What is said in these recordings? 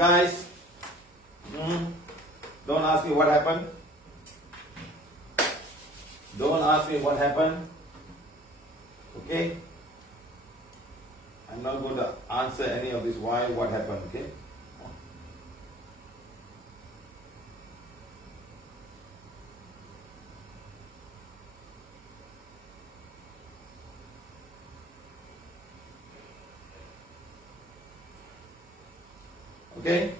Guys, don't ask me what happened. Don't ask me what happened. Okay? I'm not going to answer any of this why, what happened, okay? Okay?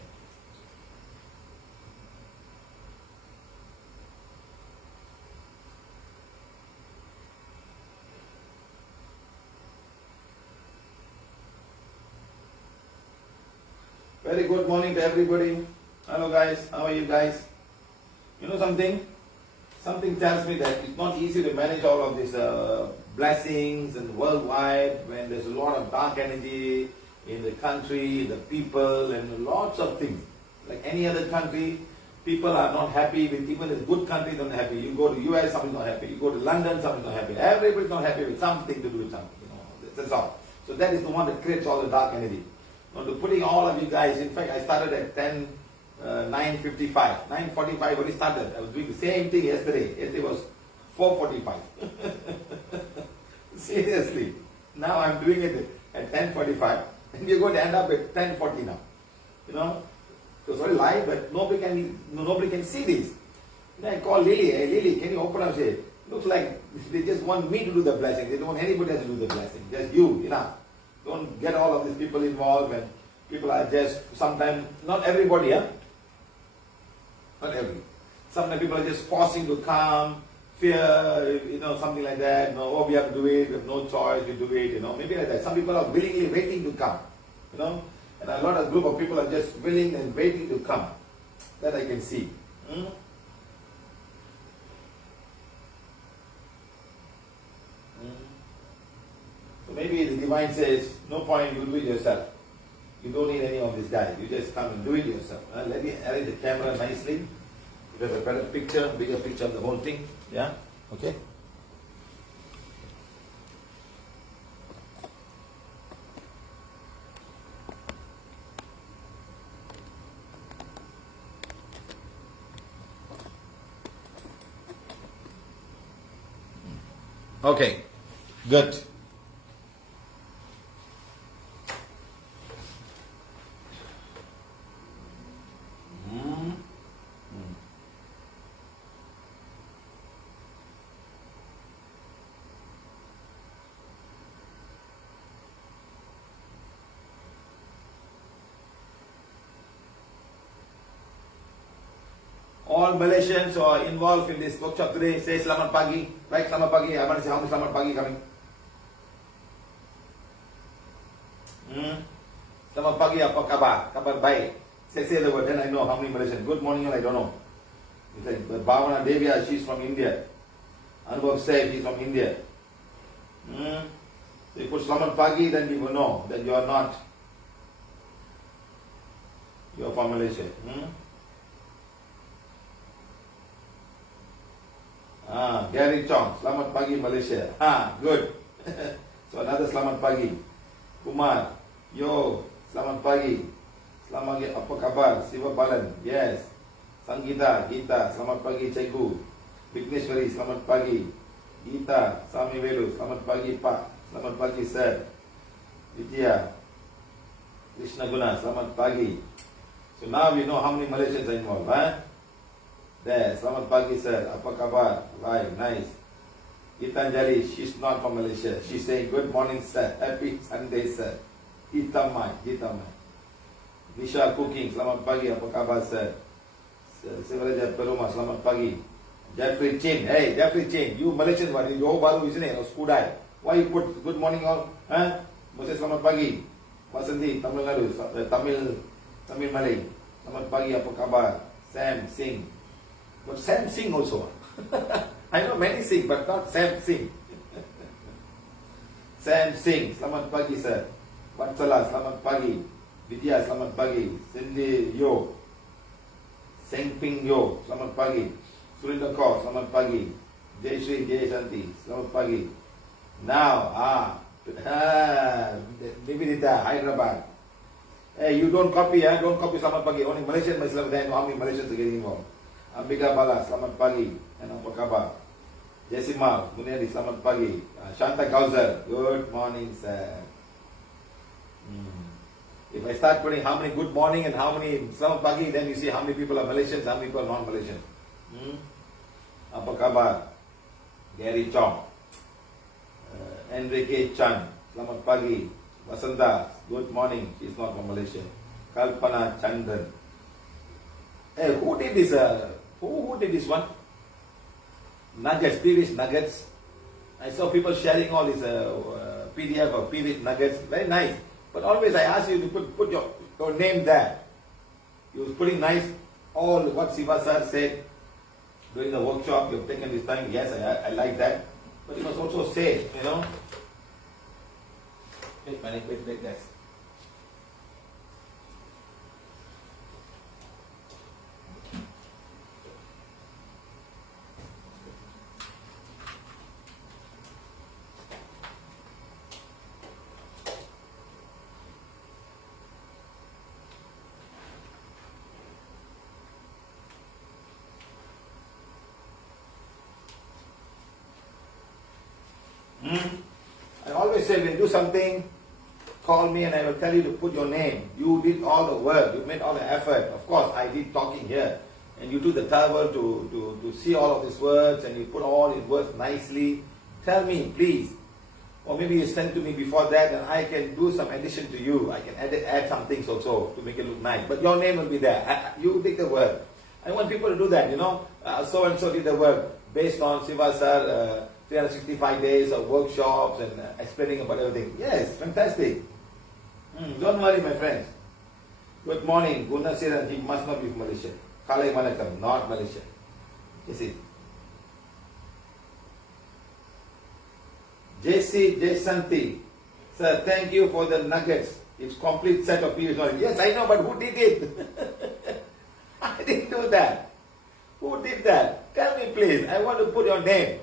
Very good morning to everybody. Hello guys, how are you guys? You know something? Something tells me that it's not easy to manage all of these blessings and worldwide when there's a lot of dark energy in the country, the people, and lots of things. Like any other country, people are not happy with, even a good country not happy. You go to US, somebody's not happy. You go to London, somebody's not happy. Everybody's not happy with something to do with something. That's all. So that is the one that creates all the dark energy. Now to putting all of you guys, in fact, I started at 9:55. 9:45 when it started. I was doing the same thing yesterday. Yesterday was 4:45. Seriously. Now I'm doing it at 10:45. And we're going to end up at 10:40 now. It was very live, but nobody can see this. Then I call Lily. Hey Lily, can you open up? Say, looks like they just want me to do the blessing. They don't want anybody else to do the blessing. Just you, Don't get all of these people involved, and people are just sometimes, not everybody, Not every. Sometimes people are just forcing to come, fear, something like that. Oh, we have to do it, we have no choice, we do it, maybe like that. Some people are willingly waiting to come, and a lot of group of people are just willing and waiting to come. That I can see. So maybe the divine says, no point, you do it yourself. You don't need any of this guy. You just come and do it yourself. Let me arrange the camera nicely. There's a better picture, bigger picture of the whole thing. Yeah? Okay? Okay. Good. All Malaysians who are involved in this workshop today, say selamat pagi. Right, selamat pagi. I want to say how many selamat pagi coming. Selamat pagi, apa kabar? Kabar baik. Say the word, then I know how many Malaysians. Good morning, I don't know. It's like Bhavana Devia, she's from India. Anubhav said he's from India. So you put selamat pagi, then we will know that you are not. You are from Malaysia. Gary Chong, selamat pagi Malaysia. Good. So another selamat pagi. Kumar, yo, selamat pagi. Selamat pagi, apa kabar? Siva Balan, yes. Sanggita, Gita, selamat pagi Cikgu. Vigneshwari, selamat pagi. Gita, Sami Velu, selamat pagi Pak. Selamat pagi Sir. Vidya, Krishna Guna, selamat pagi. So now we know how many Malaysians are involved, There, selamat pagi sir, apa kabar? Right, nice. Gitanjali, she's not from Malaysia. She's saying, good morning sir, happy Sunday sir. Hitamai. Nisha Cooking, selamat pagi, apa kabar sir? Sivaraja Peruma, selamat pagi. Jeffrey Chin, hey Jeffrey Chin, you Malaysian one, you baru isn't it? Skudai. Why you put good morning all? Mesti selamat pagi. Vasanthi, Tamil Nadu, Tamil Malay. Selamat pagi, apa kabar? Sam Singh. But Sam Singh also. I know many sing, but not Sam Singh. Sam Singh, selamat pagi sir. Vatsala, selamat pagi. Vidya, selamat pagi. Cindy Yo. Sengping Yo, selamat pagi. Surinder Kaur, selamat pagi. Jayashree Jayasanti, selamat pagi. Now, Nivedita, Hyderabad. Hey, you don't copy, don't copy selamat pagi. Only Malaysian Muslim, then how many Malaysians are getting involved? Ambika Bala, selamat pagi. And apa khabar? Jessimal, Muniadi, selamat pagi. Shanta Gauzer, good morning, sir. If I start putting how many good morning and how many selamat pagi, then you see how many people are Malaysians, how many people are non-Malaysians. Apa khabar? Gary Chong, Enrique Chan, selamat pagi. Vasanta, good morning. She's not from Malaysia. Kalpana Chandran. Hey, who did this? Who did this one? Nuggets, PVH nuggets. I saw people sharing all this PDF of PVH nuggets. Very nice. But always I ask you to put your name there. You was putting nice all what Siva sir said during the workshop. You've taken this time. Yes, I like that. But you must also say, you know. Wait, guys. I always say when you do something, call me and I will tell you to put your name. You did all the work, you made all the effort. Of course, I did talking here. And you took the trouble to see all of these words and you put all these words nicely. Tell me, please. Or maybe you send to me before that and I can do some addition to you. I can add some things also to make it look nice. But your name will be there. You take the work. I want people to do that, you know. So and so did the work based on Siva sir, 365 days of workshops and explaining about everything. Yes, fantastic. Don't worry, my friends. Good morning. Gunasiran, he must not be from Malaysia. Kalai Manakam, not Malaysia. You see. JC Jasanti. Sir, thank you for the nuggets. It's complete set of PVH knowledge. Yes, I know, but who did it? I didn't do that. Who did that? Tell me, please. I want to put your name.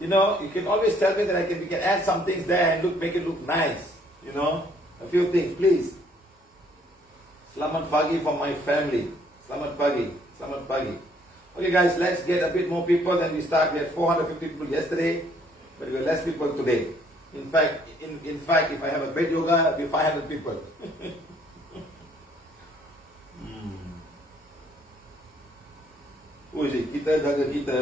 You know, you can always tell me that we can add some things there and make it look nice. You know, a few things, please. Selamat pagi for my family. Selamat pagi. Selamat pagi. Okay, guys, let's get a bit more people. Then we start. We had 450 people yesterday, but we have less people today. In fact, if I have a bed yoga, it'll be 500 people. Who is it? Kita jaga kita.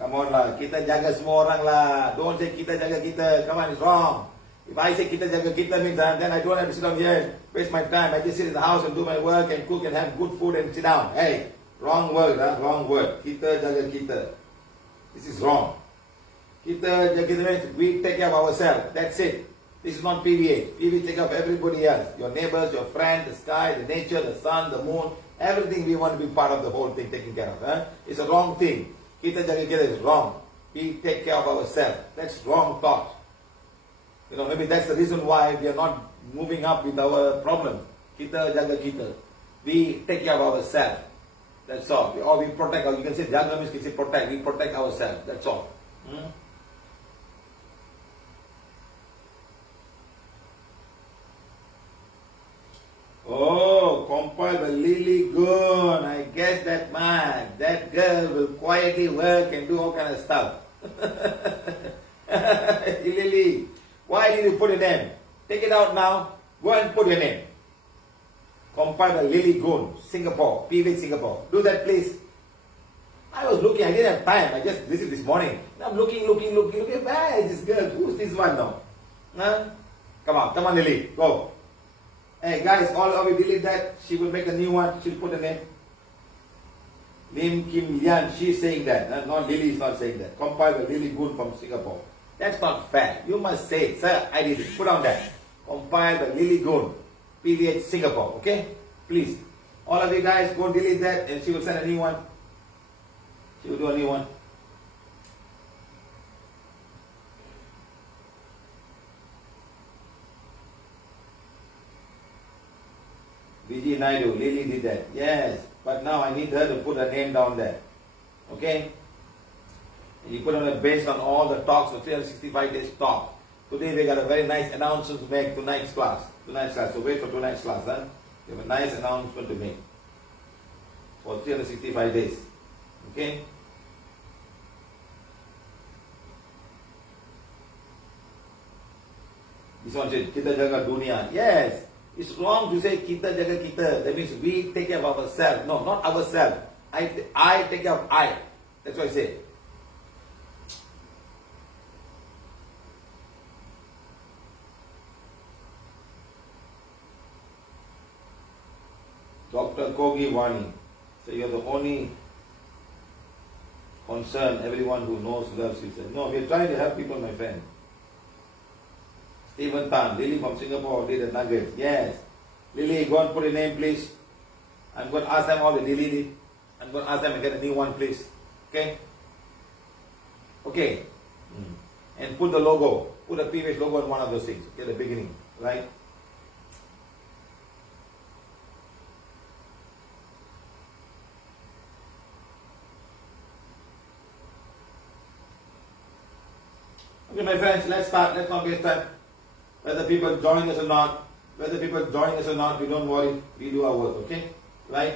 Come on lah, kita jaga semua orang lah. Don't say kita jaga kita. Come on, it's wrong. If I say kita jaga kita means then I don't have to sit down here, waste my time. I just sit in the house and do my work and cook and have good food and sit down. Hey, wrong word, wrong word. Kita jaga kita. This is wrong. Kita jaga kita means we take care of ourselves. That's it. This is not PVH. PVH take care of everybody else. Your neighbors, your friends, the sky, the nature, the sun, the moon. Everything we want to be part of the whole thing taken care of. It's a wrong thing. Kita jaga kita is wrong. We take care of ourselves. That's wrong thought. You know, maybe that's the reason why we are not moving up with our problem. Kita jaga kita. We take care of ourselves. That's all. Or we protect. You can say jaga means you can say protect. We protect ourselves. That's all. Oh, compiled by Lily Gun. I guess that man, that girl will quietly work and do all kind of stuff. Lily. Why did you put your name? Take it out now. Go and put your name. Compiled by Lily Goon, Singapore, PVH Singapore. Do that, please. I was looking. I didn't have time. I just visited this morning. I'm looking. Where is this girl? Who's this one now? Huh? Come on, Lily. Go. Hey, guys, all of you delete that. She will make a new one. She'll put a name. Lim Kim Lian. She's saying that. Not Lily is not saying that. Compiled by Lily Goon from Singapore. That's not fair. You must say, sir, I did it. Put on that. Compiled by Lily Goon, PVH Singapore. Okay? Please. All of you guys go delete that and she will send a new one. She will do a new one. Vijay Naidu, Lily did that. Yes. But now I need her to put her name down there. Okay? You put on it based on all the talks, the 365 days talk. Today we got a very nice announcement to make tonight's class. So wait for tonight's class. Huh? We have a nice announcement to make for 365 days. Okay? This one said, kita jaga dunia. Yes, it's wrong to say kita jaga kita. That means we take care of ourselves. No, not ourselves. I take care of I. That's what I say. Dr. Kogi Wani. So you're the only concern everyone who knows loves you. No, we're trying to help people, my friend. Stephen Tan, Lily from Singapore did a nugget. Yes. Lily, go and put a name, please. I'm going to ask them all to delete it. I'm going to ask them to get a new one, please. Okay? Okay. And put the logo. Put a PVH logo on one of those things. Okay, the beginning. Right? Okay, my friends, let's start. Let's not waste time. Whether people join us or not, we don't worry. We do our work, okay? Right?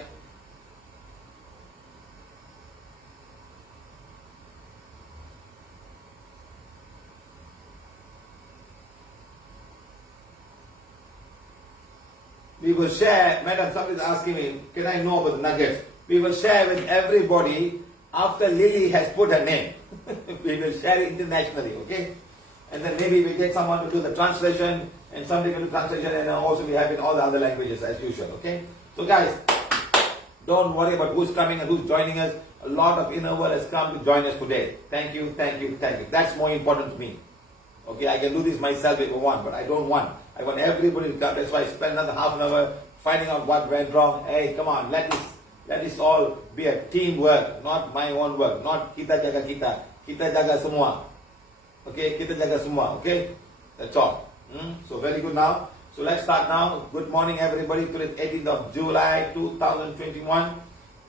We will share, madam, somebody is asking me, can I know about the nuggets? We will share with everybody after Lily has put her name. We will share it internationally, okay? And then maybe we get someone to do the translation, and somebody will do translation, and also we have in all the other languages as usual, okay? So guys, don't worry about who's coming and who's joining us. A lot of inner world has come to join us today. Thank you, thank you, thank you. That's more important to me. Okay, I can do this myself if I want, but I don't want. I want everybody to come. That's why I spend another half an hour finding out what went wrong. Hey, come on, let this all be a teamwork, not my own work. Not kita jaga kita. Kita jaga semua. Okay, kita jaga semua. Okay, that's all. So very good now. So let's start now. Good morning, everybody. Today, 18th of July, 2021.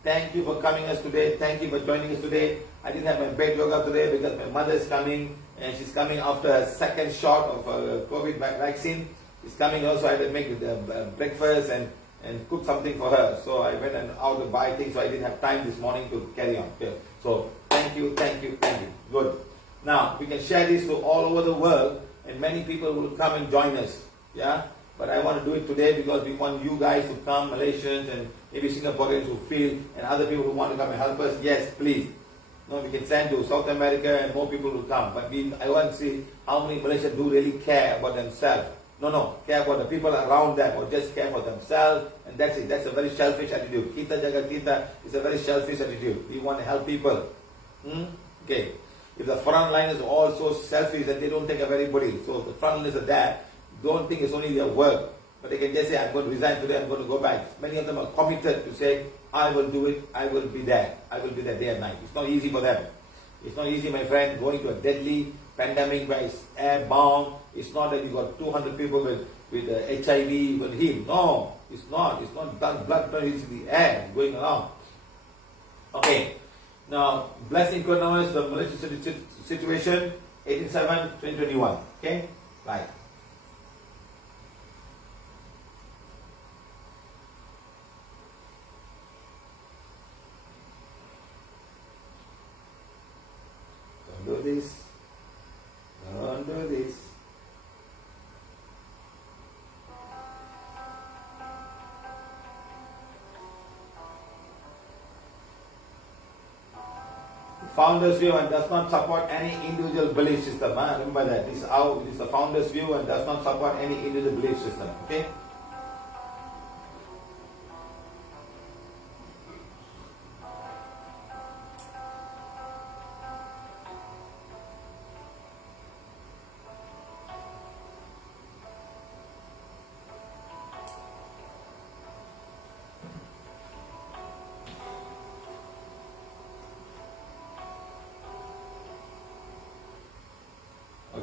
Thank you for coming us today. Thank you for joining us today. I didn't have my bed yoga today because my mother is coming, and she's coming after a second shot of COVID vaccine. She's coming also. I had to make breakfast and cook something for her. So I went out to buy things, so I didn't have time this morning to carry on. Okay. So thank you, thank you, thank you. Good. Now we can share this to all over the world, and many people will come and join us. Yeah. But I want to do it today because we want you guys to come, Malaysians and maybe Singaporeans who feel, and other people who want to come and help us. Yes, please. No, we can send to South America and more people will come. But I want to see how many Malaysians do really care about themselves. No, care about the people around them, or just care for themselves, and that's it. That's a very selfish attitude. Kita jaga kita is a very selfish attitude. We want to help people. Okay. If the frontliners are all so selfish that they don't take care of everybody, so the frontliners are there, don't think it's only their work. But they can just say, I'm going to resign today, I'm going to go back. Many of them are committed to say, I will do it, I will be there. I will be there day and night. It's not easy for them. It's not easy, my friend, going to a deadly pandemic where it's airbound. It's not that you got 200 people with HIV, you got healed. No, it's not. It's not blood into the air going around. Okay. Now, blessing Corina is the Malaysian situation, 18/7/2021. Okay? Right. Don't do this. Don't do this. Founder's view and does not support any individual belief system. Remember that. This is the founder's view and does not support any individual belief system. Okay?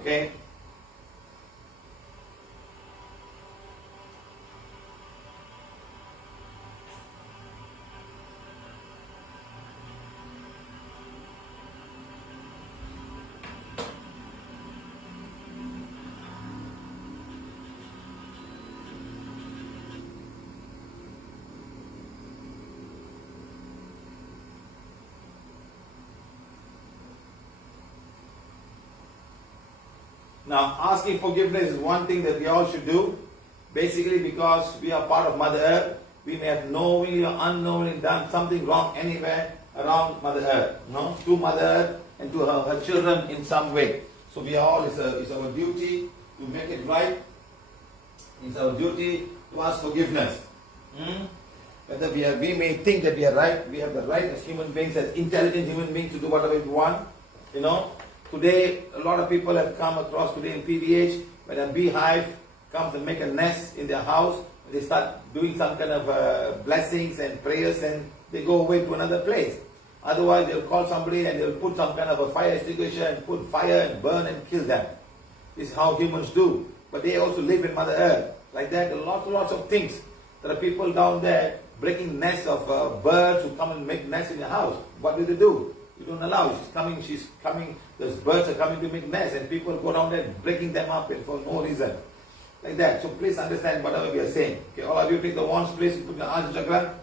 Okay? Now, asking forgiveness is one thing that we all should do. Basically, because we are part of Mother Earth, we may have knowingly or unknowingly done something wrong anywhere around Mother Earth, to Mother Earth and to her children in some way. So we are all, it's our duty to make it right. It's our duty to ask forgiveness. Whether we may think that we are right, we have the right as human beings, as intelligent human beings, to do whatever we want. Today a lot of people have come across today in PVH, when a beehive comes and make a nest in their house, they start doing some kind of blessings and prayers, and they go away to another place. Otherwise, they'll call somebody and they'll put some kind of a fire extinguisher and put fire and burn and kill them. This is how humans do. But they also live in Mother Earth. Like that, there are lots of things. There are people down there breaking nests of birds who come and make nests in your house. What do they do? You don't allow. She's coming. Those birds are coming to make nests, and people go down there breaking them up for no reason. Like that. So please understand whatever we are saying. Okay, all of you take the wands, please. Put your Ajna Chakra.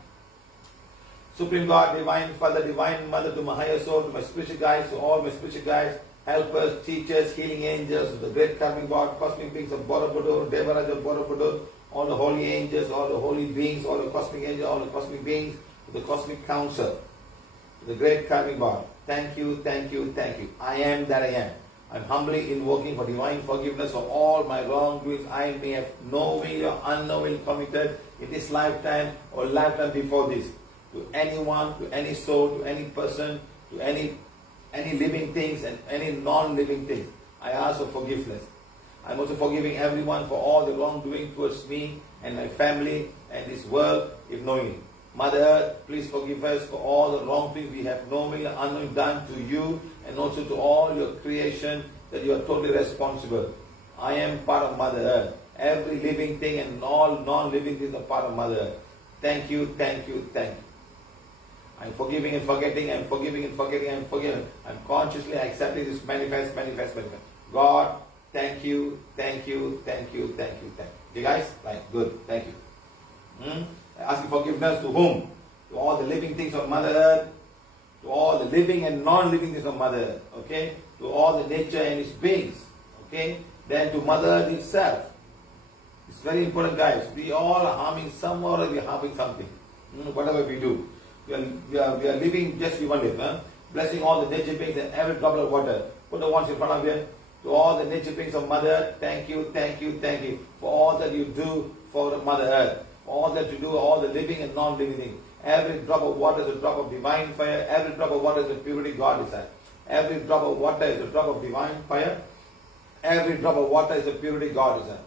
Supreme God, Divine Father, Divine Mother, to my higher soul, to my spiritual guides, to all my spiritual guides, helpers, teachers, healing angels, the great karmic God, cosmic beings of Borobudur, Devaraja Borobudur, all the holy angels, all the holy beings, all the cosmic angels, all the cosmic beings, the cosmic council, the great karmic God. Thank you, thank you, thank you. I am that I am. I'm humbly invoking for divine forgiveness for all my wrongdoings I may have knowingly or unknowingly committed in this lifetime or lifetime before this. To anyone, to any soul, to any person, to any living things and any non-living things, I ask for forgiveness. I'm also forgiving everyone for all the wrongdoing towards me and my family and this world, if knowingly. Mother Earth, please forgive us for all the wrong things we have knowingly and unknowingly done to you and also to all your creation, that you are totally responsible. I am part of Mother Earth. Every living thing and all non-living things are part of Mother Earth. Thank you, thank you, thank you. I'm forgiving and forgetting, I'm forgiving and forgetting, I'm forgiving. I'm consciously accepting this manifest. God, thank you, thank you, thank you, thank you, thank you. Okay guys? Right, good, thank you. Asking forgiveness to whom? To all the living things on Mother Earth, to all the living and non-living things on Mother Earth, okay? To all the nature and its beings, okay? Then to Mother Earth itself. It's very important guys. We all are harming someone or we are harming something. Whatever we do. We are living just we want it. Blessing all the nature beings and every drop of water. Put the ones in front of you. To all the nature beings of Mother Earth, thank you, thank you, thank you for all that you do for Mother Earth. For all that you do, all the living and non-living things. Every drop of water is a drop of divine fire. Every drop of water is a purity God desires. Every drop of water is a drop of divine fire. Every drop of water is a purity God desires.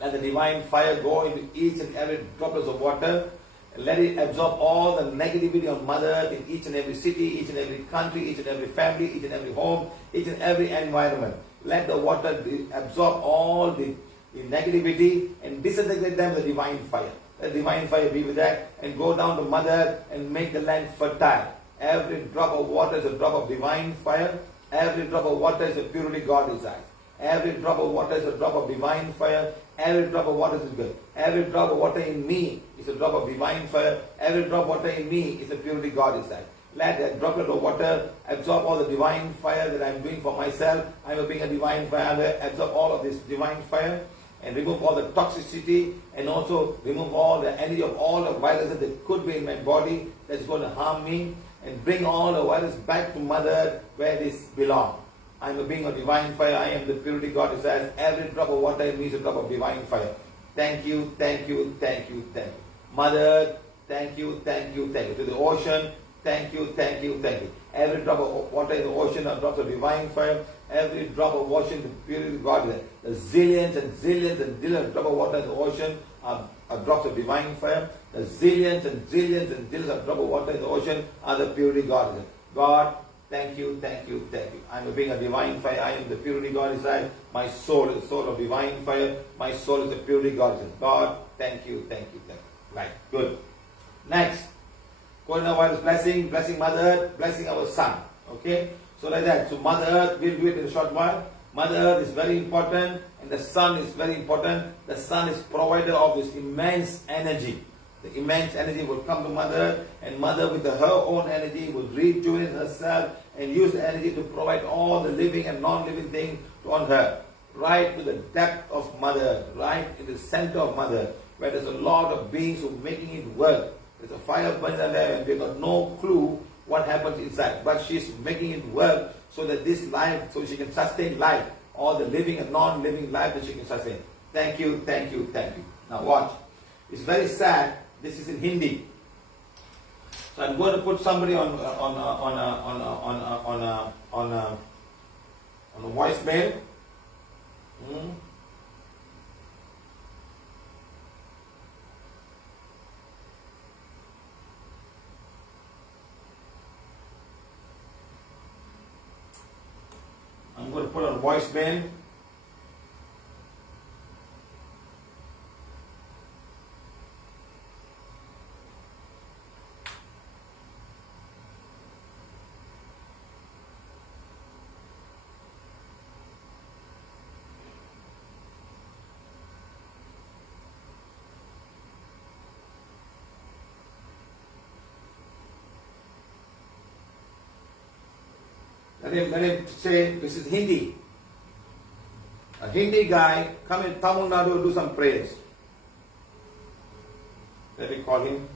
Let the divine fire go into each and every droplet of water. Let it absorb all the negativity of Mother Earth in each and every city, each and every country, each and every family, each and every home, each and every environment. Let the water absorb all the negativity and disintegrate them with the divine fire. Let the divine fire be with that and go down to Mother Earth and make the land fertile. Every drop of water is a drop of divine fire. Every drop of water is a purity God desires. Every drop of water is a drop of divine fire. Every drop of water is good. Every drop of water in me is a drop of divine fire. Every drop of water in me is a purity God desires. Let that droplet of water absorb all the divine fire that I'm doing for myself. I'm being a divine fire. I'm going to absorb all of this divine fire and remove all the toxicity and also remove all the energy of all the viruses that could be in my body that's going to harm me and bring all the virus back to Mother Earth where this belongs. I am a being of divine fire. I am the purity God desires. Every drop of water in me is a drop of divine fire. Thank you, thank you, thank you, thank you. Mother Earth, thank you, thank you, thank you. To the ocean, thank you, thank you, thank you. Every drop of water in the ocean are drops of divine fire. Every drop of ocean, the purity of God. The zillions and zillions and zillions of drop of water in the ocean are drops of divine fire. The zillions and zillions and zillions of drop of water in the ocean are the purity God. God, thank you, thank you, thank you. I am being a divine fire. I am the purity God inside. My soul is the soul of divine fire. My soul is the purity God inside. God, thank you, thank you, thank you. Right, good. Next, coronavirus blessing, blessing Mother Earth, blessing our son. Okay, so like that. So Mother Earth, we'll do it in a short while. Mother Earth is very important, and the sun is very important. The sun is provider of this immense energy. The immense energy will come to Mother, and Mother with her own energy will rejuvenate herself and use the energy to provide all the living and non-living things on her. right to the depth of mother, right in the center of mother, where there's a lot of beings who are making it work. There's a fire burning there and they've got no clue what happens inside. But she's making it work so that this life, so she can sustain life, all the living and non-living life that she can sustain. Thank you, thank you, thank you. Now watch. It's very sad. This is in Hindi. So I'm going to put somebody on a voicemail. I'm going to put on voicemail. Let him say this is Hindi. A Hindi guy come in Tamil Nadu do some prayers. Let me call him.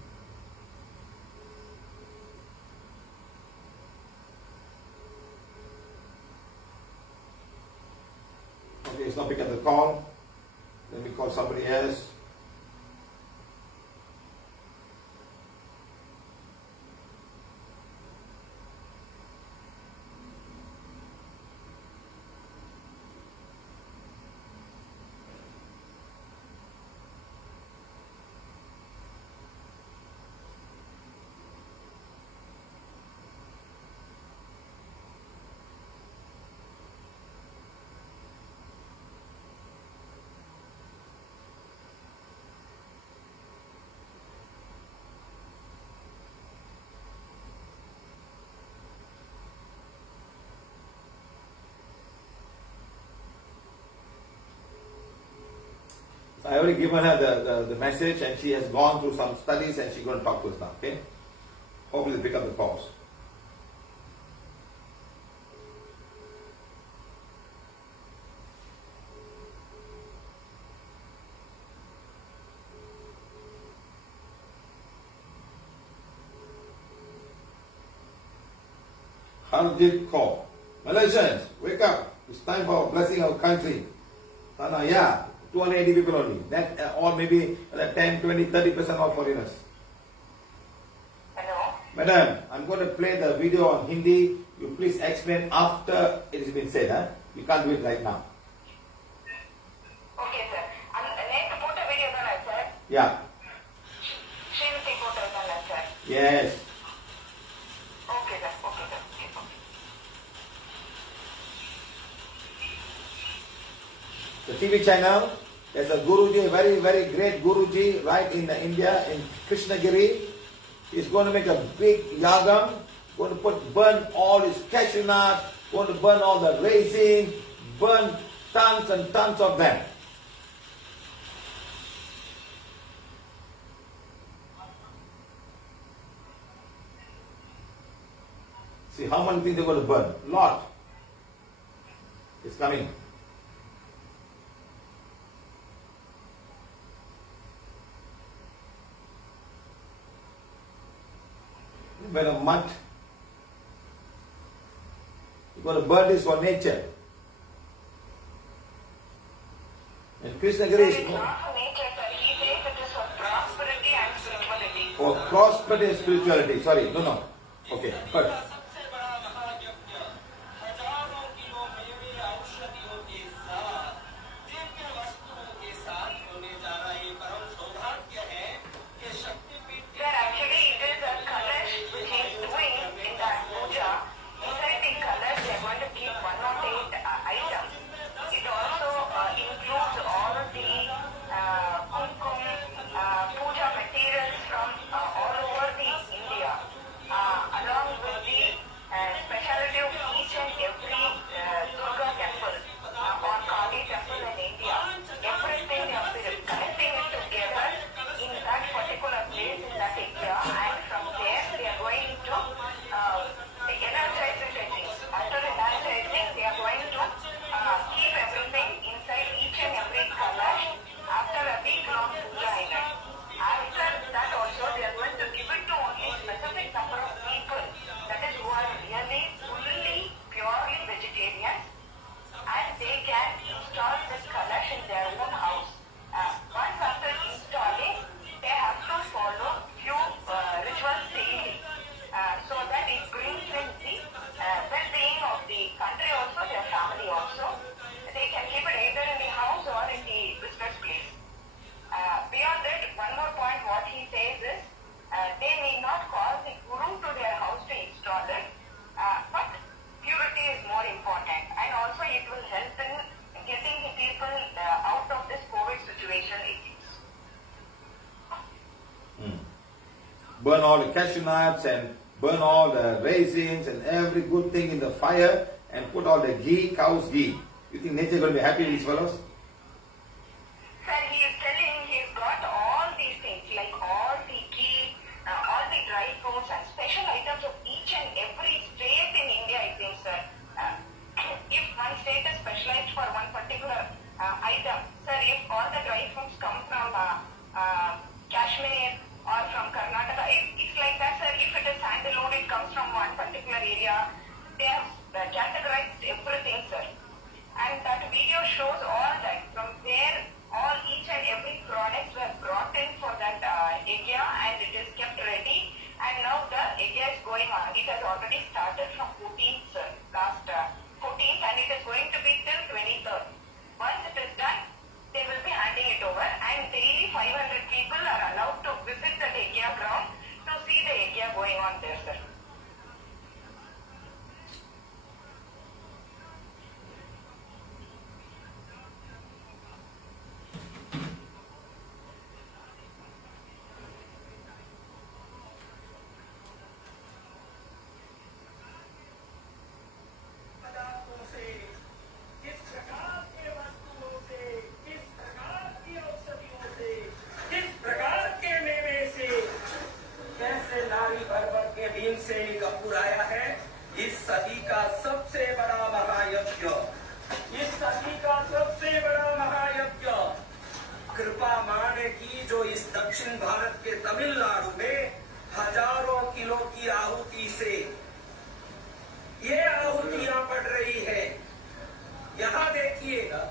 Okay, he's not picking up the call. Let me call somebody else. I already given her the message and she has gone through some studies and she's going to talk to us now, okay? Hopefully they pick up the calls. Harjit call. Malaysians, wake up. It's time for blessing our country. Sana, yeah. 280 people only. That, or maybe 10, 20, 30% of foreigners. Hello? Madam, I'm going to play the video on Hindi. You please explain after it has been said. Huh? You can't do it right now. Okay, sir. Next photo video, sir. Yeah. Srimati photo, sir. Yes. Okay, sir. Okay, sir. The TV channel. There's a Guruji, a very, very great Guruji right in India, in Krishnagiri. He's going to make a big yagam, going to burn all his cashew nuts, going to burn all the raisins, burn tons and tons of them. See how many things they're going to burn? Lot. It's coming. When a month, you're going to burn this for nature. And Krishnagiri is not for nature, sir. He says it is for prosperity and spirituality. for prosperity and spirituality. Sorry, no. Okay, but puja materials from all over the India, along with the burn all the cashew nuts and burn all the raisins and every good thing in the fire and put all the ghee, cow's ghee. You think nature is going to be happy with these fellows? Sir, he is telling he's got all these things, like all the ghee, all the dry fruits and special items of each and every state in India, I think, sir. If one state is specialized for one particular item, sir, if all the dry fruits come from Kashmir or from Karnataka, it's like that, sir. If it is sandalwood, it comes from one particular area. They have categorized everything, sir. And that video shows all that, from where all each and every products were brought in for that area, and it is kept ready. And now the area is going on. It has already started from 14th, sir, last 14th, and it is going to be till 23rd. Once it is done, they will be handing it over, and daily 500 people are allowed to visit that area ground to see the area going on there, sir. से कपूर आया है। इस सदी का सबसे बड़ा महायज्ञ, इस सदी का सबसे बड़ा महायज्ञ कृपा माने की जो इस दक्षिण भारत के तमिलनाडु में हजारों किलो की आहुति से ये आहुतियां पड़ रही है। यहाँ देखिएगा,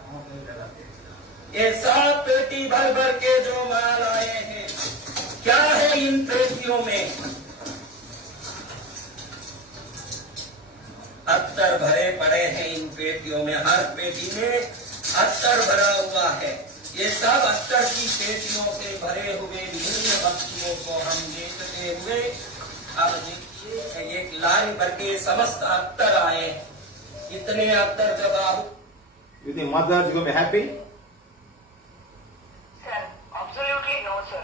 ये 7 पेटी भर भर के जो माल आए हैं, क्या है इन पेटियों में? अत्तर भरे पड़े हैं इन पेटियों में। हर पेटी में अत्तर भरा हुआ है। ये सब अत्तर की पेटियों से भरे हुए विभिन्न वस्तुओं को हम देखते हुए अब देखिए एक लाइन भर के समस्त अत्तर आए। इतने अत्तर जब आप You think mothers are going to be happy? Sir, absolutely no, sir.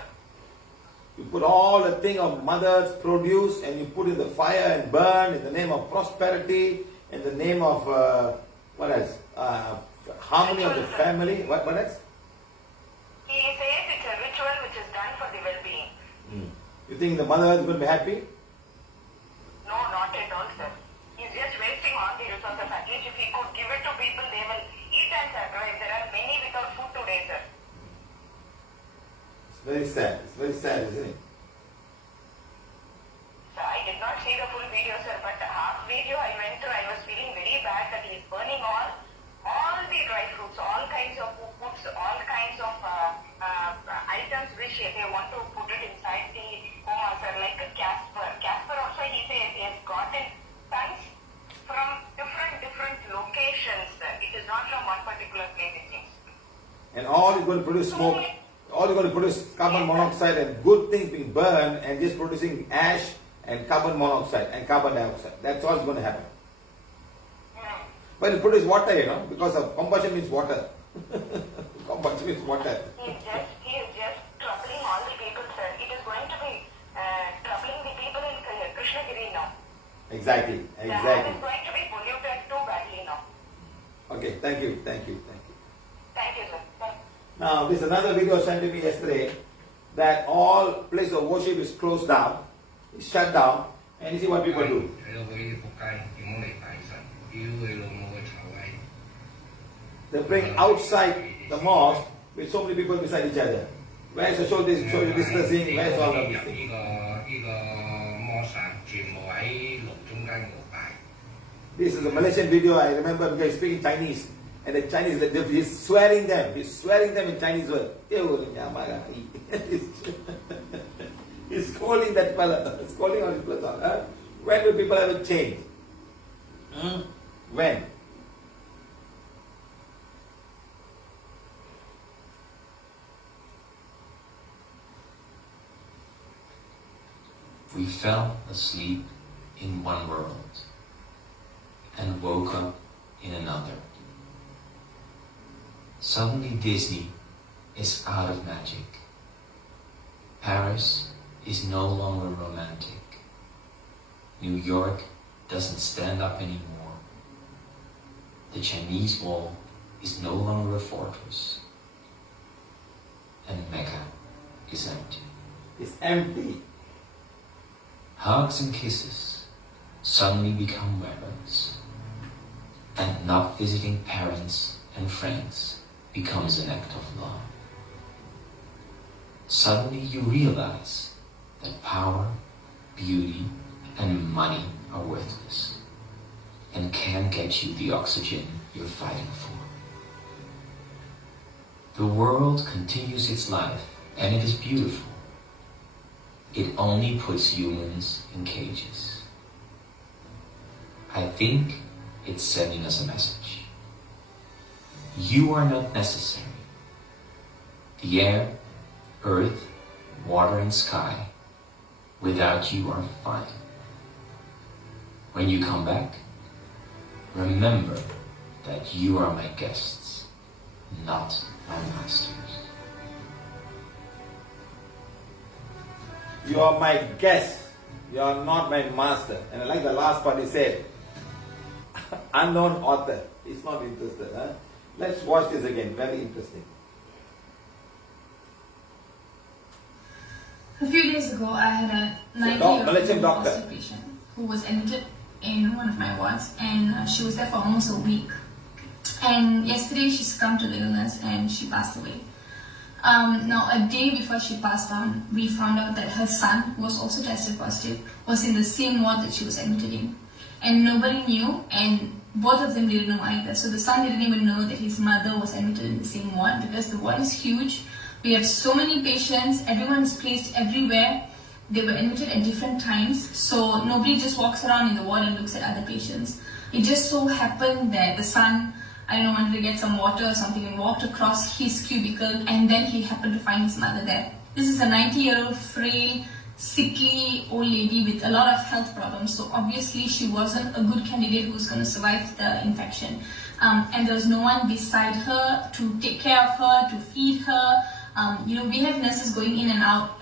You put all the thing of mother's produce and you put in the fire and burn in the name of prosperity, in the name of what else? Harmony of the family. What else? He says it's a ritual which is done for the well-being. You think the mother is going to be happy? No, not at all, sir. He's just wasting all the resources. At least if he could give it to people, they will eat and survive. There are many without food today, sir. It's very sad. It's very sad, isn't it? So I did not see the full video, sir, but the half video I went through, I was feeling very bad that he is burning all the dry fruits, all kinds of foods, all kinds of items which they want to put it inside the home, sir, like Casper. Casper also, he says he has gotten tons from different locations, sir. It is not from one particular place, it seems. And all is going to produce smoke. All is going to produce carbon monoxide and good things being burned and just producing ash and carbon monoxide and carbon dioxide. That's all is going to happen. But it produces water, because of combustion means water. Combustion means water. He is just troubling all the people, sir. It is going to be troubling the people in Krishnagiri now. Exactly. The land Exactly. is going to be polluted too badly now. Okay, thank you. Thank you, sir. Now, this is another video sent to me yesterday that all places of worship is closed down, is shut down, and you see what people do. They bring outside the mosque with so many people beside each other. Where's the social distancing? Where's all of these things? This is a Malaysian video. I remember because speaking Chinese, and the Chinese, he's swearing them. He's swearing them in Chinese word. He's scolding that fella. Scolding all his people. When will people ever change? When? We fell asleep in one world and woke up in another. Suddenly Disney is out of magic. Paris is no longer romantic. New York doesn't stand up anymore. The Chinese wall is no longer a fortress. And Mecca is empty. It's empty. Hugs and kisses suddenly become weapons. And not visiting parents and friends becomes an act of love. Suddenly you realize that power, beauty, and money are worthless and can't get you the oxygen you're fighting for. The world continues its life, and it is beautiful. It only puts humans in cages. I think it's sending us a message. You are not necessary. The air, earth, water, and sky, without you are fine. When you come back, remember that you are my guests, not my masters. You are my guest. You are not my master. And I like the last part he said. Unknown author. He's not interested. Huh? Let's watch this again. Very interesting. A few days ago, I had a 90-year-old hospital patient who was admitted in one of my wards, and she was there for almost a week. And yesterday, she succumbed to the illness and she passed away. Now, a day before she passed on, we found out that her son, who was also tested positive, was in the same ward that she was admitted in. And nobody knew, and both of them didn't know either. So the son didn't even know that his mother was admitted in the same ward, because the ward is huge. We have so many patients, everyone is placed everywhere. They were admitted at different times, so nobody just walks around in the ward and looks at other patients. It just so happened that the son, I don't know, wanted to get some water or something and walked across his cubicle, and then he happened to find his mother there. This is a 90-year-old, frail, sickly old lady with a lot of health problems, so obviously she wasn't a good candidate who was going to survive the infection. And there was no one beside her to take care of her, to feed her. We have nurses going in and out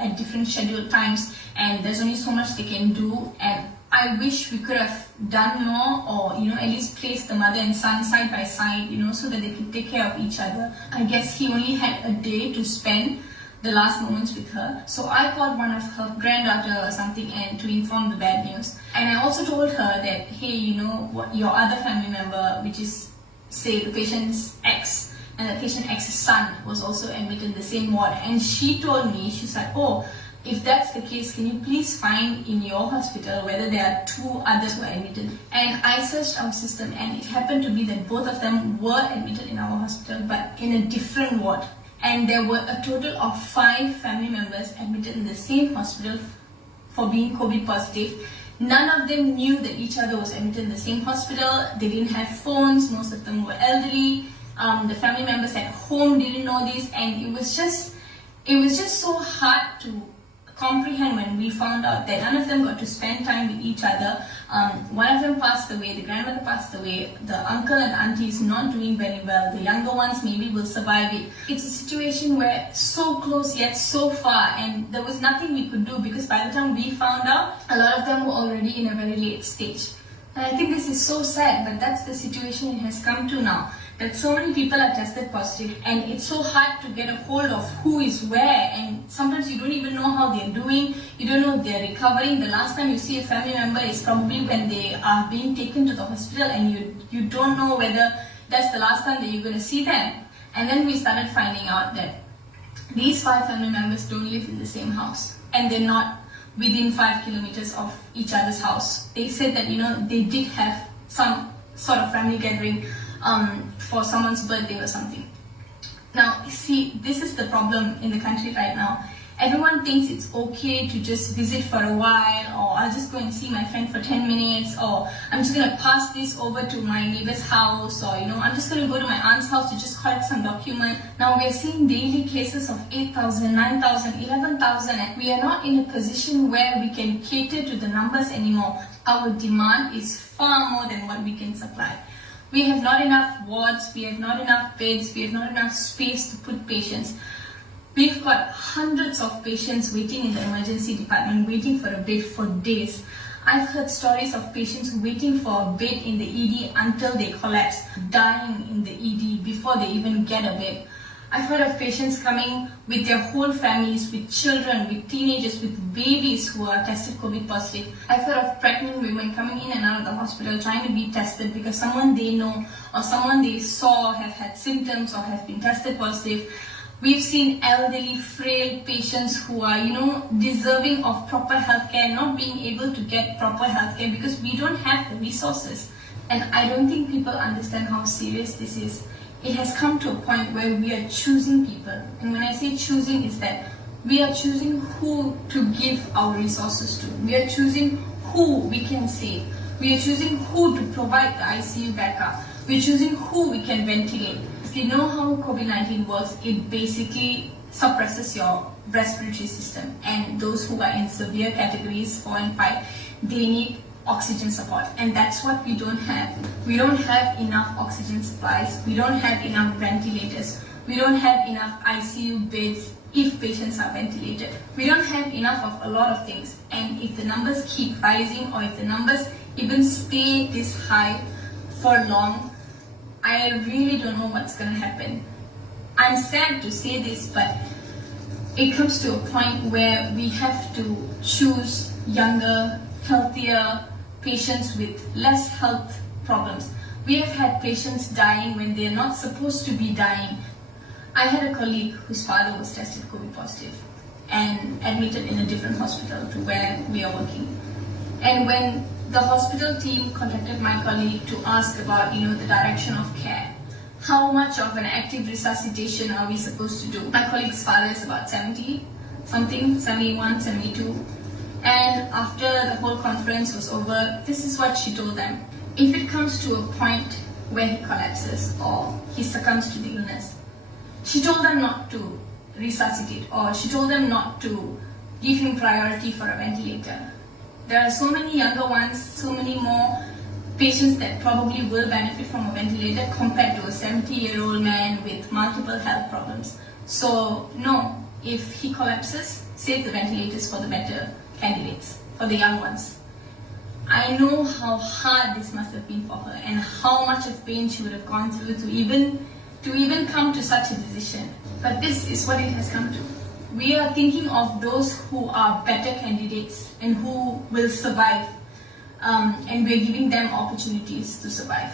at different scheduled times, and there's only so much they can do. And I wish we could have done more, or at least placed the mother and son side by side, so that they could take care of each other. I guess he only had a day to spend the last moments with her. So I called one of her granddaughter or something and to inform the bad news. And I also told her that, hey, your other family member, which is, say, the patient's ex, and the patient X's son was also admitted in the same ward. And she told me, she said, oh, if that's the case, can you please find in your hospital whether there are two others who are admitted? And I searched our system, and it happened to be that both of them were admitted in our hospital, but in a different ward. And there were a total of 5 family members admitted in the same hospital for being COVID positive. None of them knew that each other was admitted in the same hospital. They didn't have phones. Most of them were elderly. The family members at home didn't know this, and it was just so hard to comprehend when we found out that none of them got to spend time with each other. One of them passed away, the grandmother passed away, the uncle and auntie is not doing very well, the younger ones maybe will survive it. It's a situation where so close yet so far, and there was nothing we could do, because by the time we found out, a lot of them were already in a very late stage. And I think this is so sad, but that's the situation it has come to now. That so many people are tested positive, and it's so hard to get a hold of who is where, and sometimes you don't even know how they're doing, you don't know if they're recovering. The last time you see a family member is probably when they are being taken to the hospital, and you don't know whether that's the last time that you're going to see them. And then we started finding out that these 5 family members don't live in the same house, and they're not within 5 kilometers of each other's house. They said that they did have some sort of family gathering for someone's birthday or something. Now, see, this is the problem in the country right now. Everyone thinks it's okay to just visit for a while, or I'll just go and see my friend for 10 minutes, or I'm just going to pass this over to my neighbor's house, or I'm just going to go to my aunt's house to just collect some document. Now we're seeing daily cases of 8,000, 9,000, 11,000, and we are not in a position where we can cater to the numbers anymore. Our demand is far more than what we can supply. We have not enough wards, we have not enough beds, we have not enough space to put patients. We've got hundreds of patients waiting in the emergency department, waiting for a bed for days. I've heard stories of patients waiting for a bed in the ED until they collapse, dying in the ED before they even get a bed. I've heard of patients coming with their whole families, with children, with teenagers, with babies who are tested COVID positive. I've heard of pregnant women coming in and out of the hospital trying to be tested because someone they know or someone they saw have had symptoms or have been tested positive. We've seen elderly, frail patients who are, deserving of proper healthcare, not being able to get proper healthcare because we don't have the resources. And I don't think people understand how serious this is. It has come to a point where we are choosing people. And when I say choosing, is that we are choosing who to give our resources to. We are choosing who we can save. We are choosing who to provide the ICU backup. We are choosing who we can ventilate. If you know how COVID-19 works, it basically suppresses your respiratory system. And those who are in severe categories 4 and 5, they need oxygen support, and that's what we don't have. We don't have enough oxygen supplies, we don't have enough ventilators, we don't have enough ICU beds if patients are ventilated. We don't have enough of a lot of things, and if the numbers keep rising or if the numbers even stay this high for long, I really don't know what's going to happen. I'm sad to say this, but it comes to a point where we have to choose younger, healthier patients with less health problems. We have had patients dying when they're not supposed to be dying. I had a colleague whose father was tested COVID positive and admitted in a different hospital to where we are working. And when the hospital team contacted my colleague to ask about, the direction of care, how much of an active resuscitation are we supposed to do? My colleague's father is about 70 something, 71, 72. And after the whole conference was over, this is what she told them. If it comes to a point where he collapses or he succumbs to the illness, she told them not to resuscitate, or she told them not to give him priority for a ventilator. There are so many younger ones, so many more patients that probably will benefit from a ventilator compared to a 70-year-old man with multiple health problems. So no, if he collapses, save the ventilators for the better candidates, for the young ones. I know how hard this must have been for her and how much of pain she would have gone through to even come to such a decision. But this is what it has come to. We are thinking of those who are better candidates and who will survive, and we're giving them opportunities to survive.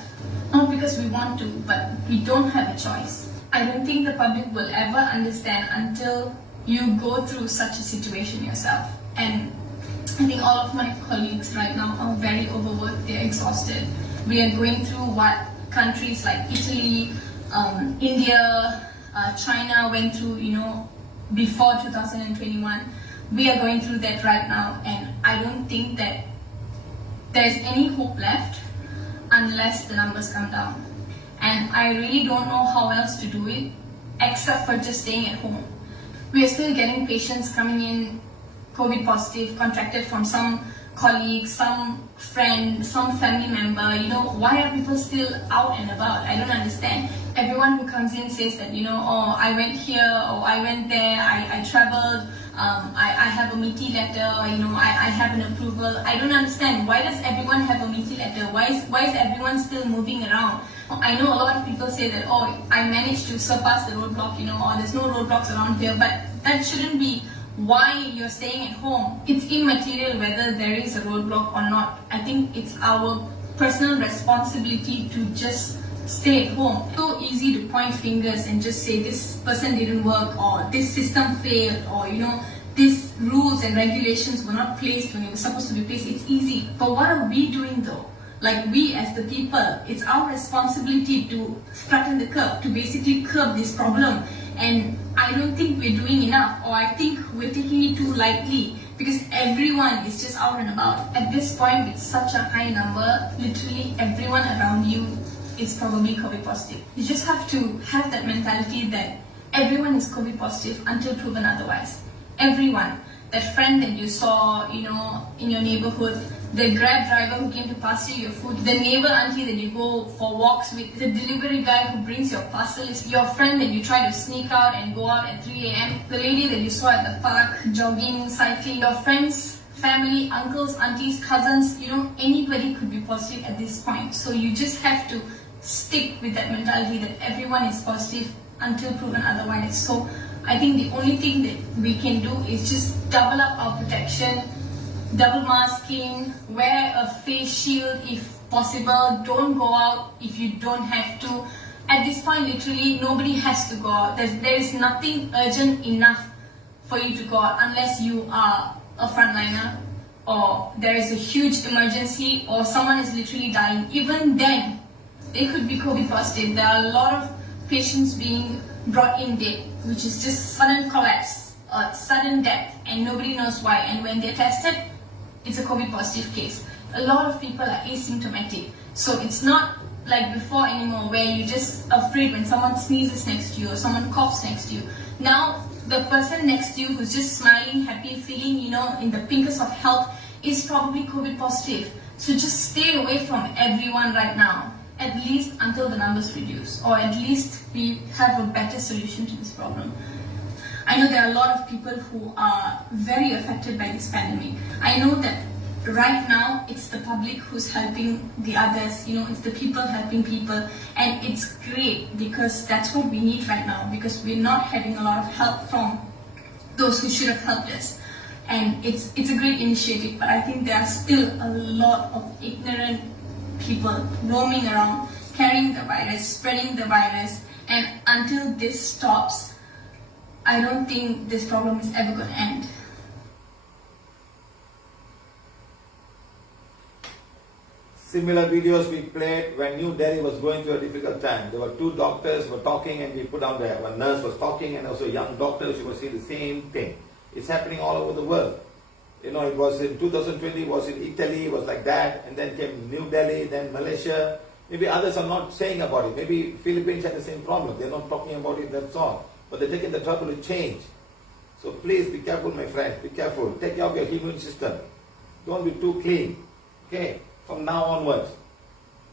Not because we want to, but we don't have a choice. I don't think the public will ever understand until you go through such a situation yourself. And I think all of my colleagues right now are very overworked, they're exhausted. We are going through what countries like Italy, India, China went through, before 2021. We are going through that right now, and I don't think that there's any hope left unless the numbers come down. And I really don't know how else to do it except for just staying at home. We are still getting patients coming in COVID positive, contracted from some colleague, some friend, some family member. Why are people still out and about? I don't understand. Everyone who comes in says that, oh, I went here, or I went there, I traveled, I have a meaty letter, I have an approval. I don't understand. Why does everyone have a meaty letter? Why is everyone still moving around? I know a lot of people say that, oh, I managed to surpass the roadblock, or there's no roadblocks around here, but that shouldn't be why you're staying at home. It's immaterial whether there is a roadblock or not. I think it's our personal responsibility to just stay at home. It's so easy to point fingers and just say this person didn't work, or this system failed, or these rules and regulations were not placed when it was supposed to be placed. It's easy. But what are we doing though? Like, we as the people, it's our responsibility to flatten the curve, to basically curb this problem. And I don't think we're doing enough, or I think we're taking it too lightly, because everyone is just out and about. At this point, with such a high number, literally everyone around you is probably COVID positive. You just have to have that mentality that everyone is COVID positive until proven otherwise. Everyone. That friend that you saw, in your neighborhood, the Grab driver who came to parcel your food, the neighbor auntie that you go for walks with, the delivery guy who brings your parcel, your friend that you try to sneak out and go out at 3 a.m., the lady that you saw at the park, jogging, cycling, your friends, family, uncles, aunties, cousins, anybody could be positive at this point. So you just have to stick with that mentality that everyone is positive until proven otherwise. So I think the only thing that we can do is just double up our protection, double masking, wear a face shield if possible, don't go out if you don't have to. At this point, literally, nobody has to go out. There is nothing urgent enough for you to go out unless you are a frontliner or there is a huge emergency or someone is literally dying. Even then, they could be COVID positive. There are a lot of patients being brought in dead, which is just sudden collapse, sudden death, and nobody knows why. And when they're tested, it's a COVID positive case. A lot of people are asymptomatic. So it's not like before anymore where you're just afraid when someone sneezes next to you or someone coughs next to you. Now, the person next to you who's just smiling, happy, feeling, in the pinkest of health is probably COVID positive. So just stay away from everyone right now, at least until the numbers reduce, or at least we have a better solution to this problem. I know there are a lot of people who are very affected by this pandemic. I know that right now it's the public who's helping the others, it's the people helping people, and it's great because that's what we need right now, because we're not having a lot of help from those who should have helped us. And it's a great initiative, but I think there are still a lot of ignorant people roaming around, carrying the virus, spreading the virus, and until this stops, I don't think this problem is ever going to end. Similar videos we played when New Delhi was going through a difficult time. There were two doctors were talking and we put down there. One nurse was talking and also a young doctor, she was saying the same thing. It's happening all over the world. It was in 2020, it was in Italy, it was like that, and then came New Delhi, then Malaysia. Maybe others are not saying about it. Maybe Philippines had the same problem. They're not talking about it, that's all. But they're taking the trouble to change. So please be careful, my friend. Be careful. Take care of your immune system. Don't be too clean. Okay? From now onwards.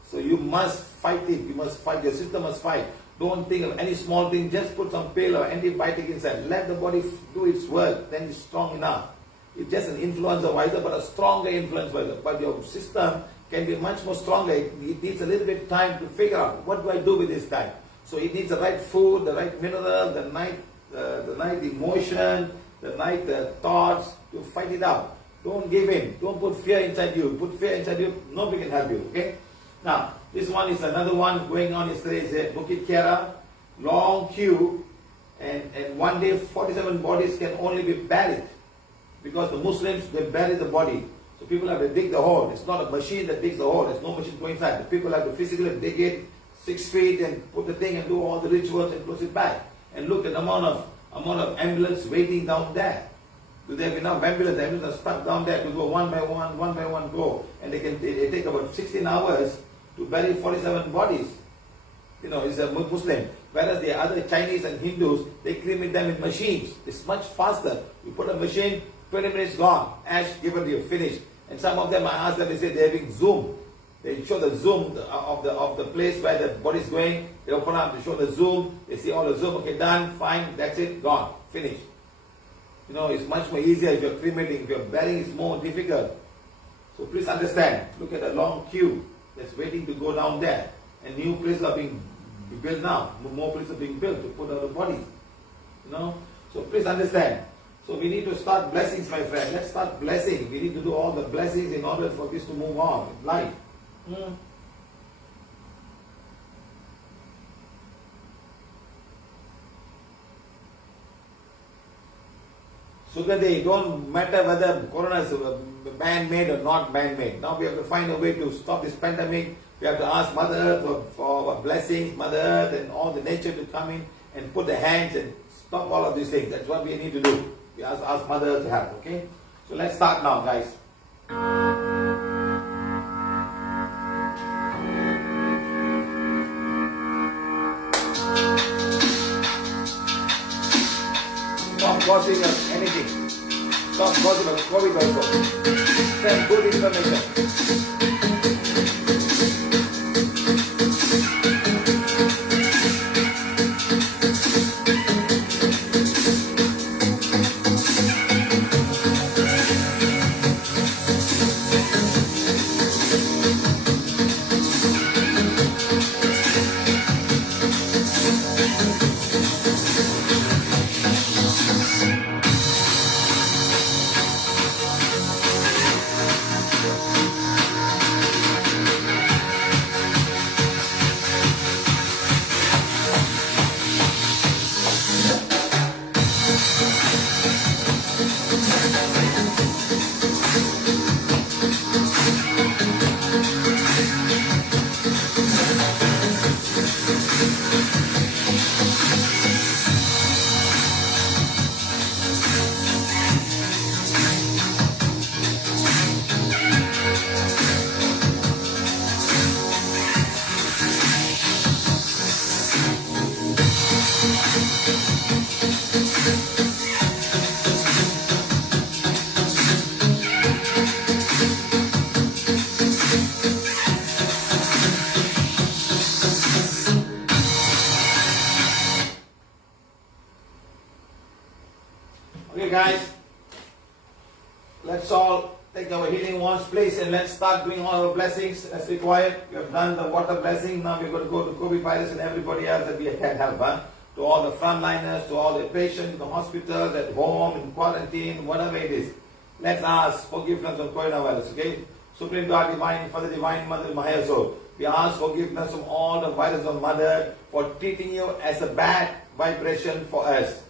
So you must fight it. You must fight. Your system must fight. Don't think of any small thing. Just put some pill or antibiotic inside. Let the body do its work. Then it's strong enough. It's just an influenza virus, but a stronger influenza virus. But your system can be much more stronger. It needs a little bit of time to figure out what do I do with this time. So it needs the right food, the right mineral, the right emotion, the right thoughts to fight it out. Don't give in. Don't put fear inside you. Put fear inside you, nobody can help you. Okay? Now, this one is another one going on yesterday. Is at Bukit Kiara, long queue, and one day 47 bodies can only be buried because the Muslims, they bury the body. So people have to dig the hole. It's not a machine that digs the hole. There's no machine going inside. The people have to physically dig it 6 feet and put the thing and do all the rituals and close it back. And look at the amount of ambulance waiting down there. Do they have enough ambulance? The ambulance are stuck down there to go one by one go. And they take about 16 hours to bury 47 bodies. It's a Muslim. Whereas the other Chinese and Hindus, they cremate them in machines. It's much faster. You put a machine, 20 minutes gone, ash given to you, finished. And some of them, I asked them, they say they're having zoom. They show the zoom of the place where the body is going. They open up to show the zoom. They see all the zoom. Okay, done, fine, that's it, gone, finished. It's much more easier if you're cremating. If you're burying, it's more difficult. So please understand. Look at the long queue that's waiting to go down there. And new places are being built now. More places are being built to put out the bodies. So please understand. So we need to start blessings, my friend. Let's start blessing. We need to do all the blessings in order for this to move on in life. So that they don't matter whether Corona is man-made or not man-made. Now we have to find a way to stop this pandemic. We have to ask Mother Earth for blessings, Mother Earth and all the nature to come in and put their hands and stop all of these things. That's what we need to do. We ask Mother Earth to help, okay? So let's start now, guys. Stop causing anything. Stop gossip about COVID also. Send good information. Okay, guys, let's all take our healing wands, please, and let's start doing all our blessings as required. We have done the water blessing. Now we're going to go to COVID virus and everybody else that we can help. To all the frontliners, to all the patients in the hospitals, at home, in quarantine, whatever it is. Let's ask forgiveness of coronavirus, okay? Supreme God, divine, for the divine Mother Maya Soul. We ask forgiveness from all the virus of Mother for treating you as a bad vibration for us.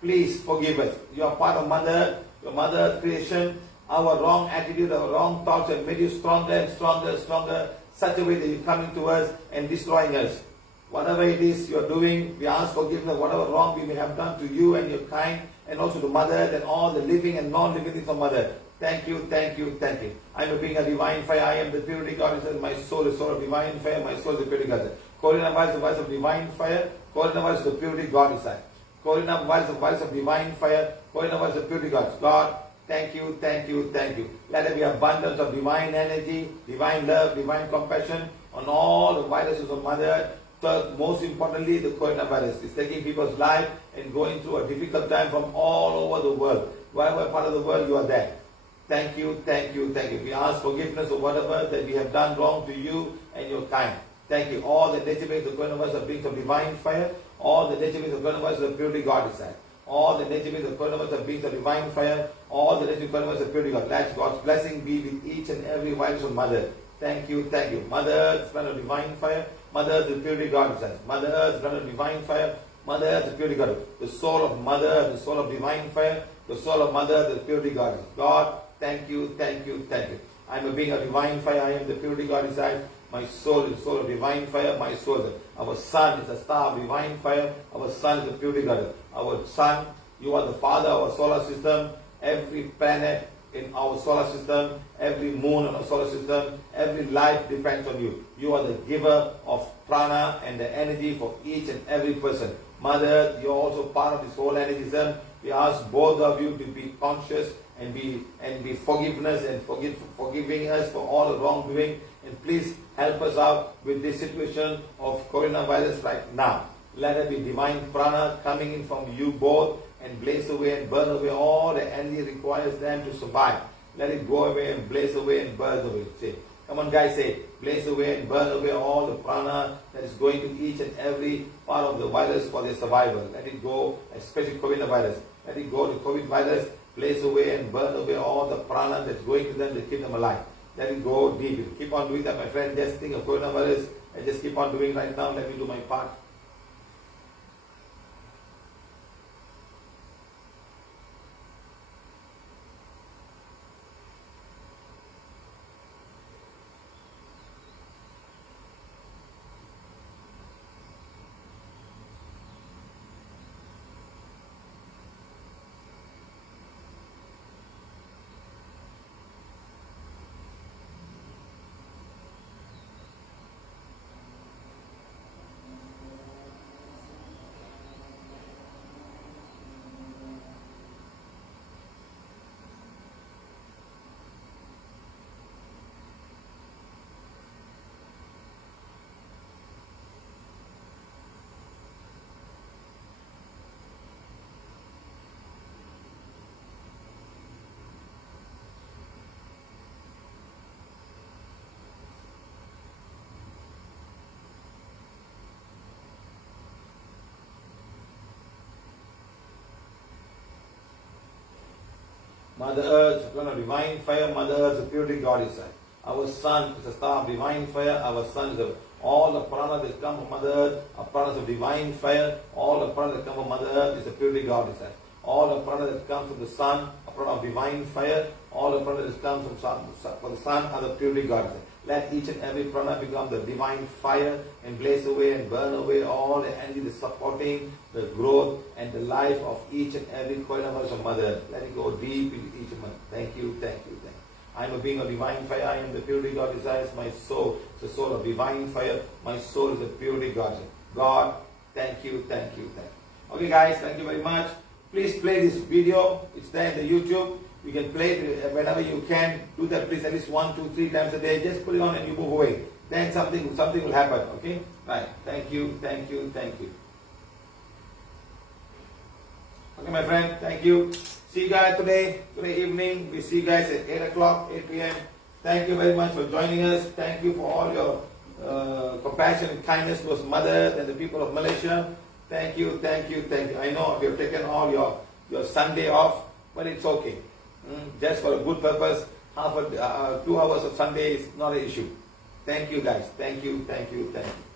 Please forgive us. You are part of Mother, your Mother creation. Our wrong attitude, our wrong thoughts have made you stronger and stronger, stronger, such a way that you're coming to us and destroying us. Whatever it is you're doing, we ask forgiveness, whatever wrong we may have done to you and your kind, and also to Mother, and all the living and non-living things of Mother. Thank you, thank you, thank you. I am being a divine fire. I am the purity God. It says, my soul is soul of divine fire. My soul is the purity God. Corina voice, the voice of divine fire. Corina voice, the purity God inside. Corina voice, the voice of divine fire. Corina voice, the purity God. God, thank you, thank you, thank you. Let there be abundance of divine energy, divine love, divine compassion on all the viruses of Mother. Third, most importantly, the coronavirus is taking people's life and going through a difficult time from all over the world. Wherever part of the world you are there. Thank you, thank you, thank you. We ask forgiveness of whatever that we have done wrong to you and your kind. Thank you. All the nature beings of coronavirus are beings of divine fire. All the nature beings of coronavirus are purity God inside. All the nature beings of coronavirus are beings of divine fire. All the nature of coronavirus are purity God. Let God's blessing be with each and every virus of Mother. Thank you, thank you. Mother, the son of divine fire. Mother, the purity God inside. Mother, the son of divine fire. Mother, the purity God. The soul of Mother, the soul of divine fire. The soul of Mother, the purity God. God, thank you, thank you, thank you. I am a being of divine fire. I am the purity God inside. My soul is the soul of divine fire. My soul, our sun is a star of divine fire. Our sun is the purity God. Our sun, you are the father of our solar system. Every planet in our solar system, every moon in our solar system, every life depends on you. You are the giver of prana and the energy for each and every person. Mother, you are also part of this whole energy system. We ask both of you to be conscious and be forgiveness and forgiving us for all the wrongdoing. And please help us out with this situation of coronavirus right now. Let it be divine prana coming in from you both and blaze away and burn away all the energy requires them to survive. Let it go away and blaze away and burn away. Say, come on guys, say, blaze away and burn away all the prana that is going to each and every part of the virus for their survival. Let it go, especially coronavirus. Let it go to COVID virus, blaze away and burn away all the prana that's going to them to keep them alive. Let it go deep. Keep on doing that, my friend. Just think of coronavirus and just keep on doing right now. Let me do my part. Mother Earth, divine fire, Mother Earth, the purity goddess. Our sun is a star of divine fire. Our sun is all the prana that come from Mother Earth are pranas of divine fire. All the prana that come from Mother Earth is a purity goddess. All the prana that comes from the sun are prana of divine fire. All the prana that comes from the sun are the purity goddess. Let each and every prana become the divine fire and blaze away and burn away all the energy that's supporting the growth and the life of each and every Corina of Mother Earth. Let it go deep into each one. Thank you, thank you, thank you. I am a being of divine fire. I am the purity God desires. My soul is the soul of divine fire. My soul is the purity God. God, thank you, thank you, thank you. Okay guys, thank you very much. Please play this video. It's there in the YouTube. You can play it whenever you can. Do that please at least 1, 2, 3 times a day. Just put it on and you move away. Then something will happen. Okay? Right. Thank you, thank you, thank you. Okay my friend, thank you. See you guys today evening. We see you guys at 8 o'clock, 8 p.m. Thank you very much for joining us. Thank you for all your compassion and kindness towards Mother and the people of Malaysia. Thank you, thank you, thank you. I know you have taken all your Sunday off, but it's okay. Just for a good purpose, 2 hours of Sunday is not an issue. Thank you guys. Thank you, thank you, thank you.